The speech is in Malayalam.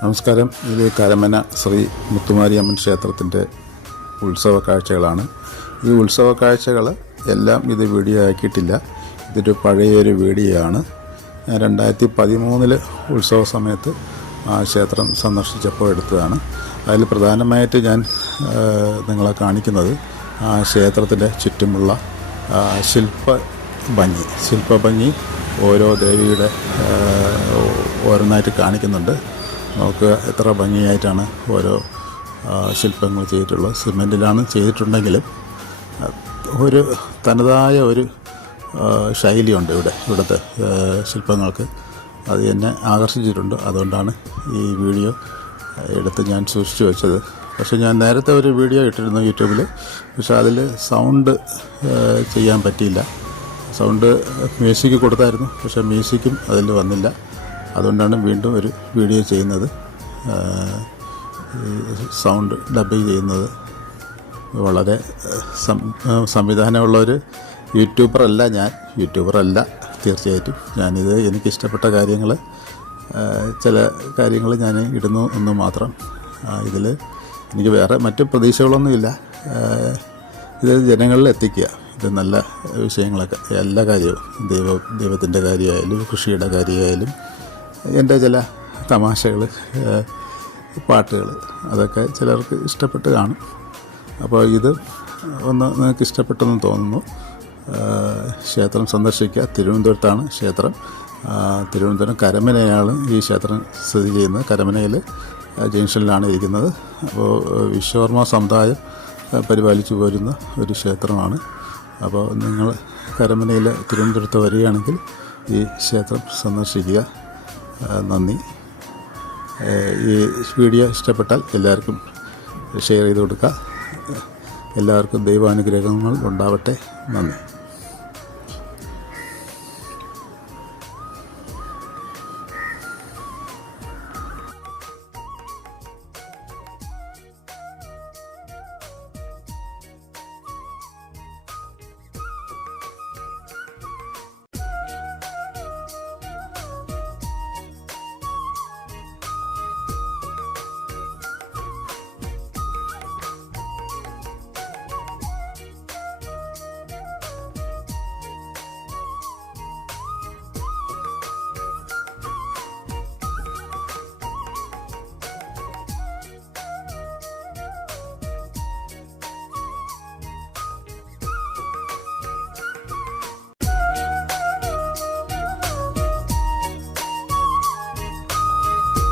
നമസ്കാരം. ഇത് കരമന ശ്രീ മുത്തുമാരിയമ്മൻ ക്ഷേത്രത്തിൻ്റെ ഉത്സവ കാഴ്ചകളാണ്. ഈ ഉത്സവ കാഴ്ചകൾ എല്ലാം ഇത് വീഡിയോ ആക്കിയിട്ടില്ല. ഇതൊരു പഴയൊരു വീഡിയോ ആണ്. ഞാൻ 2013 ഉത്സവ സമയത്ത് ആ ക്ഷേത്രം സന്ദർശിച്ചപ്പോൾ എടുത്തതാണ്. അതിൽ പ്രധാനമായിട്ട് ഞാൻ നിങ്ങളെ കാണിക്കുന്നത് ആ ക്ഷേത്രത്തിൻ്റെ ചുറ്റുമുള്ള ശില്പഭംഗി ഓരോ ദേവിയുടെ ഓരോന്നായിട്ട് കാണിക്കുന്നുണ്ട്. നമുക്ക് എത്ര ഭംഗിയായിട്ടാണ് ഓരോ ശില്പങ്ങൾ ചെയ്തിട്ടുള്ളത്. സിമെൻറ്റിലാണ് ചെയ്തിട്ടുണ്ടെങ്കിലും ഒരു തനതായ ഒരു ശൈലിയുണ്ട് ഇവിടുത്തെ ശില്പങ്ങൾക്ക്. അത് എന്നെ ആകർഷിച്ചിട്ടുണ്ട്. അതുകൊണ്ടാണ് ഈ വീഡിയോ എടുത്ത് ഞാൻ സൂക്ഷിച്ചു വെച്ചത്. പക്ഷേ ഞാൻ നേരത്തെ ഒരു വീഡിയോ ഇട്ടിരുന്നു യൂട്യൂബിൽ. പക്ഷേ അതിൽ സൗണ്ട് ചെയ്യാൻ പറ്റിയില്ല. സൗണ്ട് മ്യൂസിക് കൊടുത്തായിരുന്നു, പക്ഷേ മ്യൂസിക്കും അതിൽ വന്നില്ല. അതുകൊണ്ടാണ് വീണ്ടും ഒരു വീഡിയോ ചെയ്യുന്നത്, സൗണ്ട് ഡബിങ് ചെയ്യുന്നത്. വളരെ സംവിധാനമുള്ളൊരു യൂട്യൂബറല്ല തീർച്ചയായിട്ടും. ഞാനിത് എനിക്കിഷ്ടപ്പെട്ട കാര്യങ്ങൾ, ചില കാര്യങ്ങൾ ഞാൻ ഇടുന്നു എന്ന് മാത്രം. ഇതിൽ എനിക്ക് വേറെ മറ്റ് പ്രതീക്ഷകളൊന്നുമില്ല. ഇത് ജനങ്ങളിൽ എത്തിക്കുക. ഇത് നല്ല വിഷയങ്ങളൊക്കെ, എല്ലാ കാര്യവും, ദൈവത്തിൻ്റെ കാര്യമായാലും കൃഷിയുടെ കാര്യമായാലും എൻ്റെ ചില തമാശകൾ, പാട്ടുകൾ, അതൊക്കെ ചിലർക്ക് ഇഷ്ടപ്പെട്ട് കാണും. അപ്പോൾ ഇത് നിങ്ങൾക്ക് ഇഷ്ടപ്പെട്ടെന്ന് തോന്നുന്നു. ക്ഷേത്രം സന്ദർശിക്കുക. തിരുവനന്തപുരത്താണ് ക്ഷേത്രം. തിരുവനന്തപുരം കരമനയാണ് ഈ ക്ഷേത്രം സ്ഥിതി ചെയ്യുന്നത്. കരമനയിൽ ജംഗ്ഷനിലാണ് ഇരിക്കുന്നത്. അപ്പോൾ വിശ്വകർമ്മ സമുദായം പരിപാലിച്ചു പോരുന്ന ഒരു ക്ഷേത്രമാണ്. അപ്പോൾ നിങ്ങൾ കരമനയിൽ തിരുവനന്തപുരത്ത് വരികയാണെങ്കിൽ ഈ ക്ഷേത്രം സന്ദർശിക്കുക. നന്ദി. ഈ വീഡിയോ ഇഷ്ടപ്പെട്ടാൽ എല്ലാവർക്കും ഷെയർ ചെയ്ത് കൊടുക്കുക. എല്ലാവർക്കും ദൈവാനുഗ്രഹങ്ങൾ ഉണ്ടാവട്ടെ. നന്ദി.